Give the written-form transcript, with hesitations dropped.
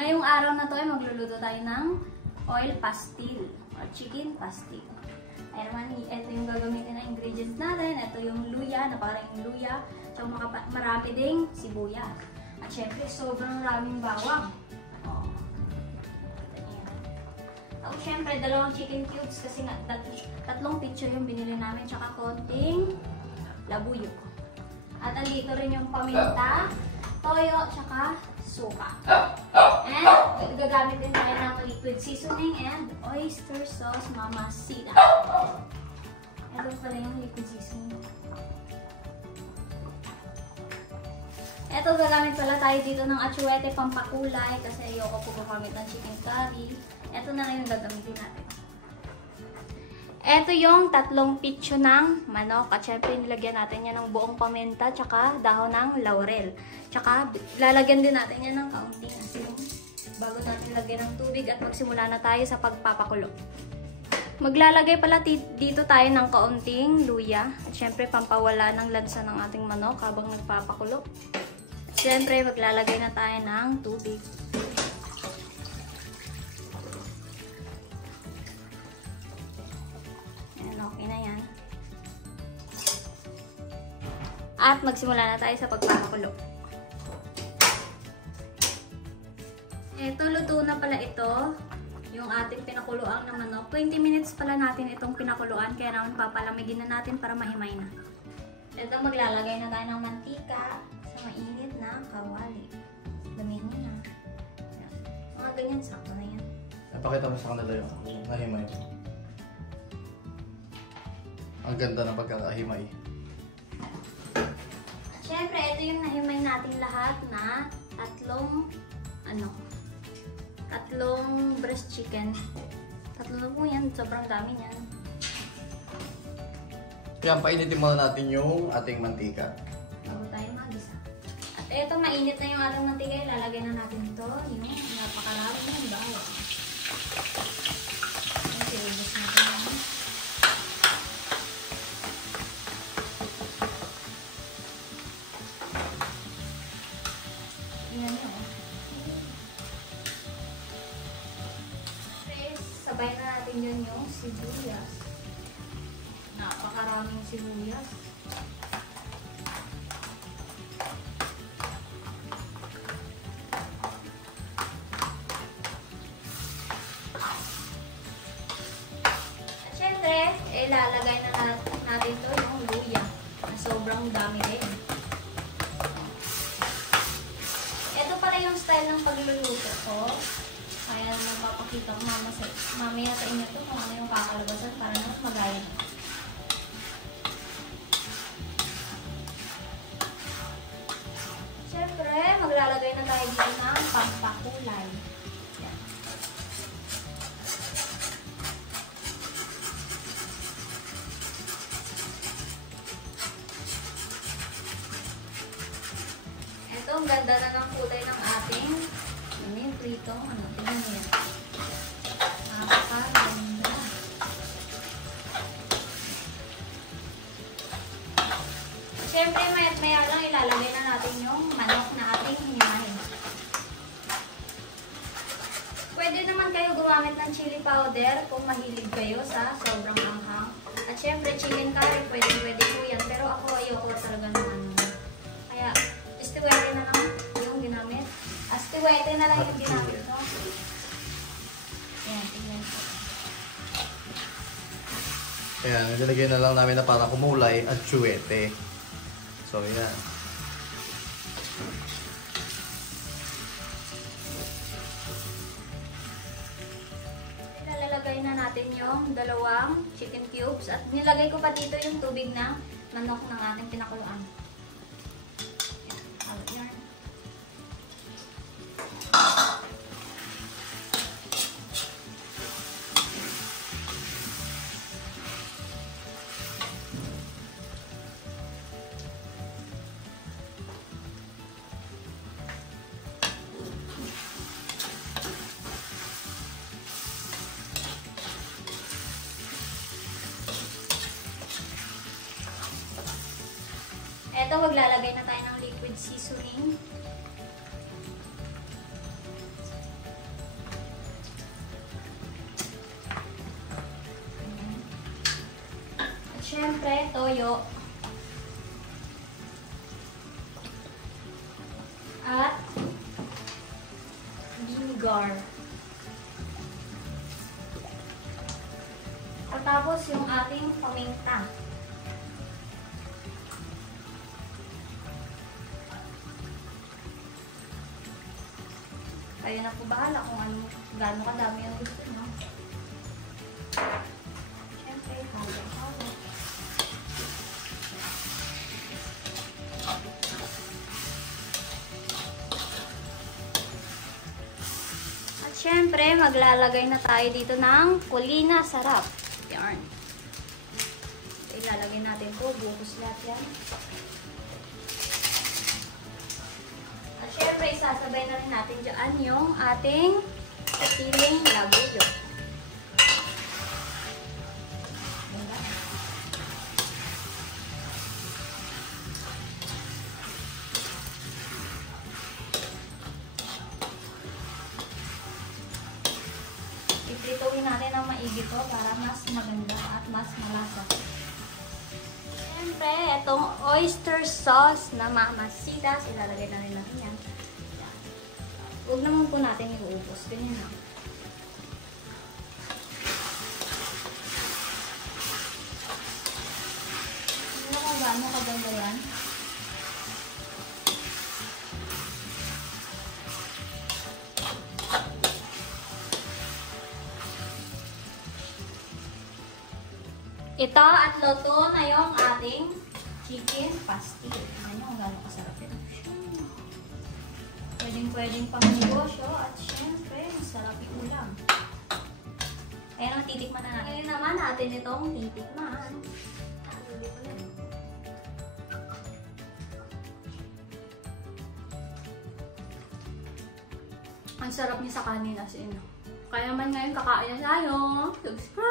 Ngayong araw na to ay magluluto tayo ng oil pastil or chicken pastil. Ay naman, ito yung gagamitin na ingredients natin. Ito yung luya, napakaraming luya. Tsaka marami ding sibuyas. At syempre, sobrang raming bawang. Oh. Tapos syempre, dalawang chicken cubes kasi nga, tatlong picture yung binili namin. Tsaka konting labuyo. At andito rin yung paminta, toyo, tsaka suka. And gagamit din tayo ng liquid seasoning and oyster sauce mamacita. Ito pala yung liquid seasoning. Ito gagamit pala tayo dito ng atsuete pampakulay kasi ayoko po gumamit ng chicken curry. Ito na lang yung gagamitin natin. Ito yung tatlong pitso ng manok at syempre nilagyan natin yan ng buong paminta tsaka dahon ng laurel. Tsaka lalagyan din natin yan ng kaunting asin bago natin lagyan ng tubig at magsimula na tayo sa pagpapakulo. Maglalagay pala dito tayo ng kaunting luya at syempre pampawala ng lansa ng ating manok habang nagpapakulo. At syempre maglalagay na tayo ng tubig. Okay na yan. At magsimula na tayo sa pagpapakulo. Ito, luto na pala ito. Yung ating pinakuluan ng manok. 20 minutes pala natin itong pinakuluan. Kaya naman papalamigin na natin para mahimay na. Ito, maglalagay na tayo ng mantika sa mainit na kawali. Gamitin na. Yan. Mga ganyan, sakto na yan. Napakita mo sa kanila yung nahimay. Ang ganda ng pagkakahimay. Siyempre, ito yung nahimay natin lahat na tatlong breast chicken. Tatlo na po yan. Sobrang dami yan. Kaya painitin muna natin yung ating mantika. Bago tayo magisa. At ito, mainit na yung ating mantika. Ilalagay na natin ito. Yung napakarami ng bawang. Okay, ubos natin yan. Sabay na natin yun yung sibuyas. Napakaraming sibuyas. At syempre, ilalagay na natin ito yung luya. Na sobrang dami din. Ito pala yung style ng pagluluto ko. Kaya naman papakita ko mamaya sa inyo ito kung ano yung kakalabasan para mas magaya. Siyempre, maglalagay na tayo dito ng pampakulay. Yan. Ito, ang ganda na ng kulay ng ating yung prito, tingnan mo yan. Napakaganda. Siyempre, maya lang ilalagay na natin yung manok na ating hinimahin. Pwede naman kayo gumamit ng chili powder kung mahilig kayo sa sobrang anghang. At siyempre, chicken curry, pwede po yan. Pero ako ayoko talaga naman. Kaya, istiwede na lang yung ginamit. Astiwete na lang yung ginamit ko. Ayan, tingnan ko. Ayan, nilagay na lang namin na para kumulay at tsuete. So, yan. Nilalagay na natin yung dalawang chicken cubes. At nilagay ko pa dito yung tubig na manok ng ating pinakuluan. Ayan. Ito, maglalagay na tayo ng liquid seasoning. syempre, toyo. At vinegar. At tapos yung ating paminta. Kayo na po bahala kung gaano kadami yung gusto nyo. Siyempre, halo-halo. At siyempre, maglalagay na tayo dito ng Kulina Sarap. Yarn. Ilalagay natin po, buhos lahat yan. At syempre, isasabay na rin natin dyan yung ating siling labuyo. Diba? Iprituhin natin ang maigi to para mas maganda at mas malasa. Siyempre, itong oyster sauce na Mamacita's, ilalagay na rin natin yan. Huwag naman po natin iuubos. Ganyan lang. Ano kung gaano kaganda yan? Ito at luto na yung ating chicken pastil. Ano kung gaano kasarap yun. Pwedeng pang negosyo at syempre, masarap yung ulam. Kaya naman titikman na natin. Ngayon naman natin itong titikman. Ang sarap niya sa kanina, sino. Kaya man ngayon kakain na tayo. Subscribe!